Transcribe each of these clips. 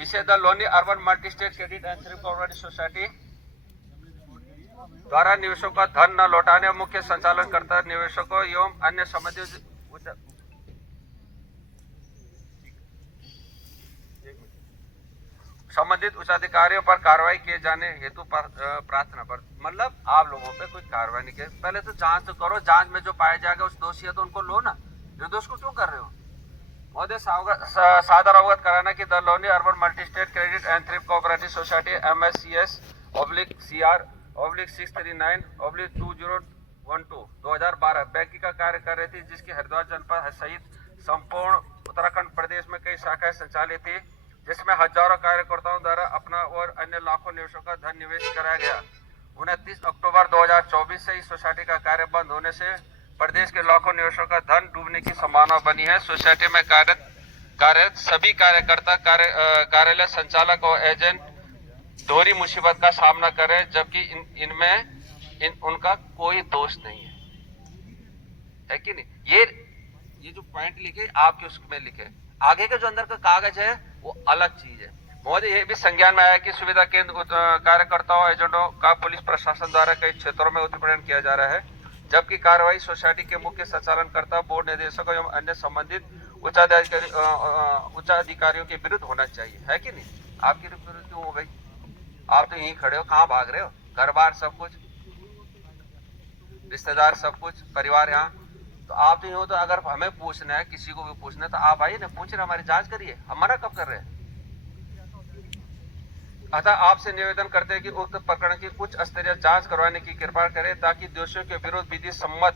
जिसे the Loni urban multi state credit and thrift cooperative society द्वारा निवेशकों का धन न लौटाने, मुख्य संचालनकर्ता निवेशकों एवं अन्य संबंधित उच्चाधिकारियों पर कार्रवाई किए जाने हेतु प्रार्थना पर, मतलब आप लोगों पे कोई कार्रवाई नहीं की। पहले तो जांच तो करो, जांच में जो पाया जाएगा उस दोषी है तो उनको लो ना, निर्दोष को क्यों कर रहे हो? महोदय सादर अवगत कराना कि the Loni urban multi state credit and thrift cooperative society MSCS/CR/639/2012 bank का कार्य कर रही थी, जिसकी हरिद्वार जनपद सहित संपूर्ण उत्तराखंड प्रदेश में कई शाखाएं संचालित थी, जिसमें हजारों कार्यकर्ताओं द्वारा अपना और अन्य लाखों निवेशकों का धन निवेश कराया गया। 29 अक्टूबर 2024 से इस सोसाइटी का कार्य बंद होने से प्रदेश के लाखों निवेशकों का धन डूबने की संभावना बनी है। सोसाइटी में कार्यरत सभी कार्यकर्ता, कार्यालय संचालक और एजेंट दोहरी मुसीबत का सामना कर रहे हैं, जबकि उनका कोई दोष नहीं है कि नहीं? ये जो पॉइंट लिखे आपके उसमें लिखे, आगे का जो अंदर का कागज है वो अलग चीज है। महोदय ये भी संज्ञान में आया कि सुविधा केंद्र कार्यकर्ताओं एजेंटों का पुलिस प्रशासन द्वारा कई क्षेत्रों में उत्पीड़न किया जा रहा है, जबकि कार्रवाई सोसाइटी के मुख्य संचालनकर्ता, बोर्ड निदेशकों एवं अन्य संबंधित उच्चाधिकारियों के विरुद्ध होना चाहिए, है कि नहीं? आपके विरुद्ध क्यों हो भाई? आप तो यहीं खड़े हो, कहाँ भाग रहे हो? घर बार सब कुछ, रिश्तेदार सब कुछ, परिवार यहाँ, तो आप तो यूं, तो अगर हमें पूछना है, किसी को भी पूछना है तो आप आइए ना, पूछ रहे, हमारी जांच करिए, हम मना कब कर रहे हैं? अतः आपसे निवेदन करते हैं कि उक्त प्रकरण की उच्च स्तरीय जांच करवाने की कृपा करें, ताकि दोषियों के विरुद्ध विधि सम्मत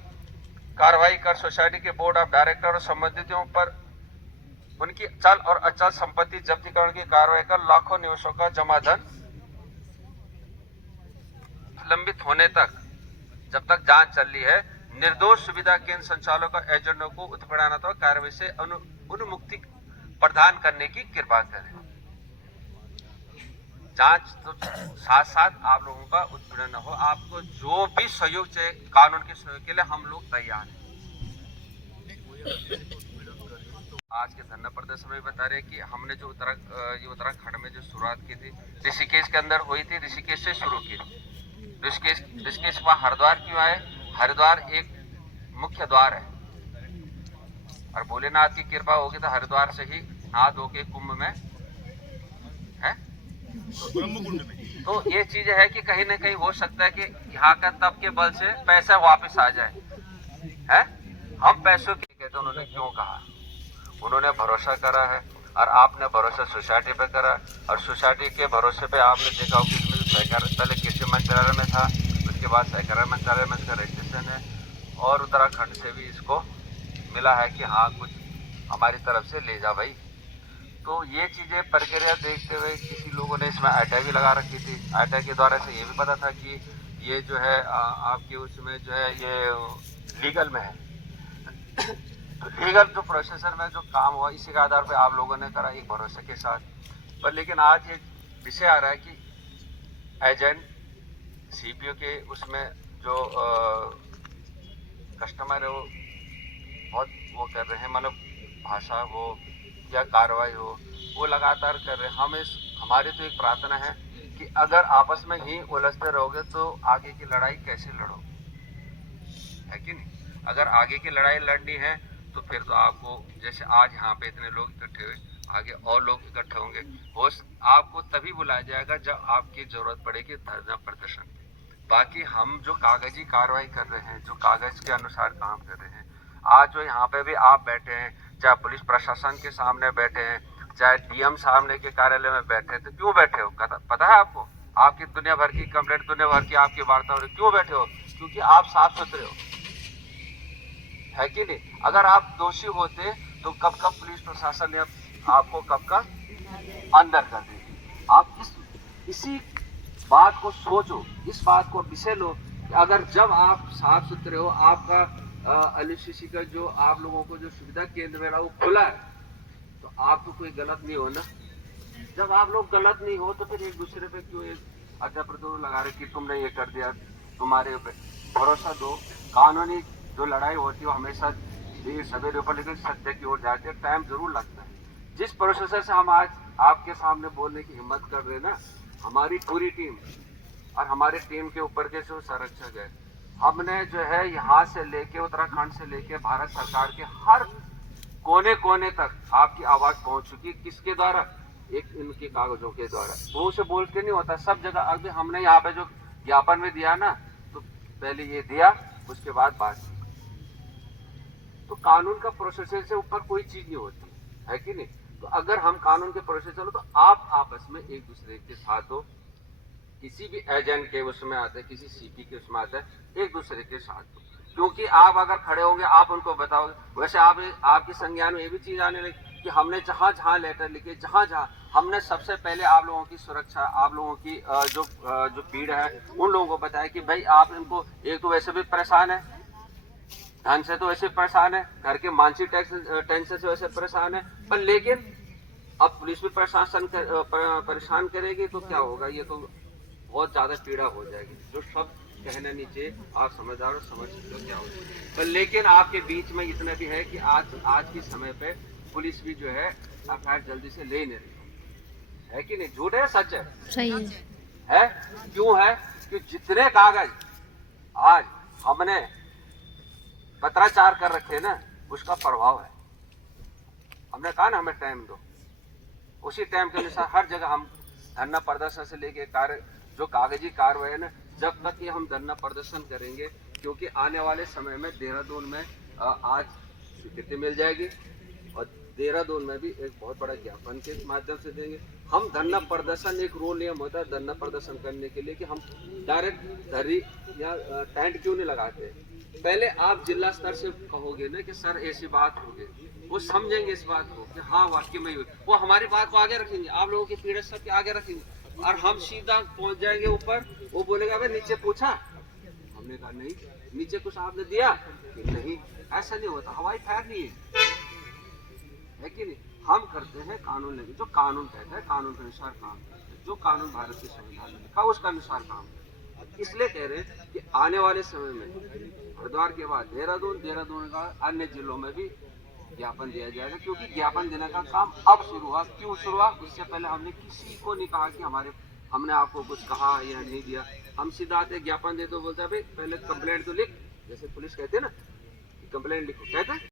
कार्रवाई कर सोसाइटी के बोर्ड ऑफ डायरेक्टर और संबंधितों पर उनकी चल और अचल संपत्ति जब्तीकरण की कार्रवाई कर लाखों निवेशकों का जमा धन लंबित होने तक, जब तक जांच चल रही है, निर्दोष सुविधा केंद्र संचालकों और एजेंटों को उत्पीड़नात्मक कार्रवाई से उन्मुक्ति प्रदान करने की कृपा करें। जांच तो साथ साथ आप लोगों का उत्पीड़न न हो, आपको जो भी सहयोग चाहिए कानून के सहयोग के लिए हम लोग तैयार हैं। आज के धरना प्रदर्शन में बता रहे कि हमने जो उत्तराखंड में जो शुरुआत की थी, ऋषिकेश के अंदर हुई थी, ऋषिकेश से शुरू की। ऋषिकेश वहाँ हरिद्वार क्यों आए? हरिद्वार एक मुख्य द्वार है, और भोलेनाथ की कृपा होगी तो हरिद्वार से ही नहा धो के कुंभ में है, तो ये चीज है कि कहीं ना कहीं हो सकता है कि यहाँ का तब के बल से पैसा वापस आ जाए, है? हम पैसों के कहते, उन्होंने क्यों कहा? उन्होंने भरोसा करा है, और आपने भरोसा सोसाइटी पे करा, और सोसाइटी के भरोसे पे आपने देखा होगा इसमें पहले कृषि मंत्रालय में था, उसके बाद सहकारिता मंत्रालय में इसका रजिस्ट्रेशन है, और उत्तराखंड से भी इसको मिला है कि हाँ कुछ हमारी तरफ से ले जा भाई। तो ये चीजें प्रक्रिया देखते हुए किसी लोगों ने इसमें आईटीआई भी लगा रखी थी। आईटीआई के द्वारा से ये भी पता था कि ये जो है आपके उसमें जो है ये लीगल में है। तो लीगल जो प्रोसेसर में जो काम हुआ, इसी के आधार पे आप लोगों ने करा एक भरोसे के साथ। पर लेकिन आज ये विषय आ रहा है कि एजेंट सीपीओ के उसमें जो कस्टमर है वो बहुत वो कर रहे हैं, मतलब भाषा हो या कार्रवाई हो वो लगातार कर रहे हैं। हमारी तो एक प्रार्थना है कि अगर आपस में ही उलझते रहोगे तो आगे की लड़ाई कैसे लड़ोगे, है कि नहीं? अगर आगे की लड़ाई लड़नी है तो फिर तो आपको, जैसे आज यहाँ पे इतने लोग इकट्ठे हुए, आगे और लोग इकट्ठे होंगे, वो आपको तभी बुलाया जाएगा जब आपकी जरूरत पड़ेगी धरना प्रदर्शन। बाकी हम जो कागजी कार्रवाई कर रहे हैं, जो कागज के अनुसार काम कर रहे हैं, आज जो यहाँ पे भी आप बैठे हैं, चाहे पुलिस प्रशासन के सामने बैठे हैं, चाहे डीएम सामने के कार्यालय में बैठे हैं, तो क्यों बैठे हो? पता है आपको? आपकी दुनिया भर की कंप्लेंट, दुनिया भर की आपकी वार्ता हो रही, क्यों बैठे हो? क्योंकि आप साफ सुथरे हो, है कि नहीं? अगर आप दोषी होते तो कब पुलिस प्रशासन ने आपको कब का अंदर कर दी। आप इसी बात को सोचो, इस बात को विषय लो कि अगर जब आप साफ सुथरे हो, आपका एलसीसी का जो आप लोगों को जो सुविधा केंद्र में वो खुला है, तो आपको कोई गलत नहीं हो ना। जब आप लोग गलत नहीं हो तो फिर एक दूसरे पे क्यों एक अध्यापन लगा रहे कि तुमने ये कर दिया, तुम्हारे भरोसा दो। कानूनी जो लड़ाई होती है वो हमेशा देर सवेरे ऊपर, लेकिन सत्य की ओर जाते हैं, टाइम जरूर लगता है। जिस प्रोसेसर से हम आज आपके सामने बोलने की हिम्मत कर रहे हैं ना, हमारी पूरी टीम और हमारे टीम के ऊपर के जो संरक्षक है, हमने जो है यहाँ से लेके उत्तराखंड से लेके भारत सरकार के हर कोने कोने तक आपकी आवाज पहुंच चुकी। किसके द्वारा? एक इनके कागजों के द्वारा। वो उसे बोल के नहीं होता, सब जगह। अभी हमने यहाँ पे जो ज्ञापन में दिया ना, तो पहले ये दिया, उसके बाद बात की। तो कानून का प्रोसेसर से ऊपर कोई चीज नहीं होती है कि नहीं? तो अगर हम कानून के प्रोसेसर हो तो आप आपस में एक दूसरे के साथ हो, किसी भी एजेंट के उसमें आते हैं, किसी सीपी के उसमें आता है, एक दूसरे के साथ हो। क्योंकि आप अगर खड़े होंगे, आप उनको बताओगे। वैसे आपके संज्ञान में ये भी चीज आने लगी कि हमने जहां जहां लेटर लिखे, जहां जहां हमने सबसे पहले आप लोगों की सुरक्षा, आप लोगों की जो भीड़ है, उन लोगों को बताया कि भाई आप इनको, एक तो वैसे भी परेशान है, धन से तो वैसे परेशान है, घर के मानसिक टेंशन से वैसे परेशान है, पर लेकिन अब पुलिस भी परेशान करेगी तो क्या होगा? ये तो बहुत ज्यादा पीड़ा हो जाएगी। जो सब कहना नीचे, आप समझदार हो, समझ सकते हो क्या होगा। पर लेकिन आपके बीच में इतना भी है कि आज के समय पे पुलिस भी जो है एफआईआर जल्दी से ले नहीं रही है कि नहीं? झूठ है, सच है? सही है। क्यों है? कि जितने कागज आज हमने पत्राचार कर रखे ना, उसका प्रभाव है। हमने कहा ना हमें टाइम दो, उसी टाइम के अनुसार हर जगह हम धरना प्रदर्शन से लेके कार्य, जो कागजी कार्रवाई है ना, जब तक कि हम धरना प्रदर्शन करेंगे, क्योंकि आने वाले समय में देहरादून में आज स्वीकृति मिल जाएगी और देहरादून में भी एक बहुत बड़ा ज्ञापन के माध्यम से देंगे। हम धरना प्रदर्शन, एक रूल नियम होता है धरना प्रदर्शन करने के लिए कि हम डायरेक्ट धरनी या टेंट क्यों नहीं लगाते। पहले आप जिला स्तर से कहोगे ना कि सर ऐसी बात होगी, वो समझेंगे इस बात को कि हाँ वाकई में हुई, वो हमारी बात को आगे रखेंगे, आप लोगों की पीड़ा सबके आगे रखेंगे, और हम सीधा पहुंच जाएंगे ऊपर। वो बोलेगा भाई नीचे पूछा, हमने कहा नहीं, नीचे कुछ आपने दिया कि नहीं, ऐसा नहीं होता। हवाई फायर नहीं है कि नहीं? हम करते हैं कानून लेके, जो कानून कहता है कानून के अनुसार काम करते हैं, जो कानून भारत के संविधान में लिखा उसका अनुसार काम करते हैं। इसलिए कह रहे हैं कि आने वाले समय में हरिद्वार के बाद देहरादून का अन्य जिलों में भी ज्ञापन दिया जाएगा, क्योंकि ज्ञापन देने का काम अब शुरू हुआ। क्यों शुरू हुआ? उससे पहले हमने किसी को नहीं कहा कि हमने आपको कुछ कहा या नहीं दिया। हम सीधा आते ज्ञापन दे तो बोलते हैं भाई पहले कंप्लेंट तो लिख, जैसे पुलिस कहते हैं ना, कंप्लेंट लिखो, कहते हैं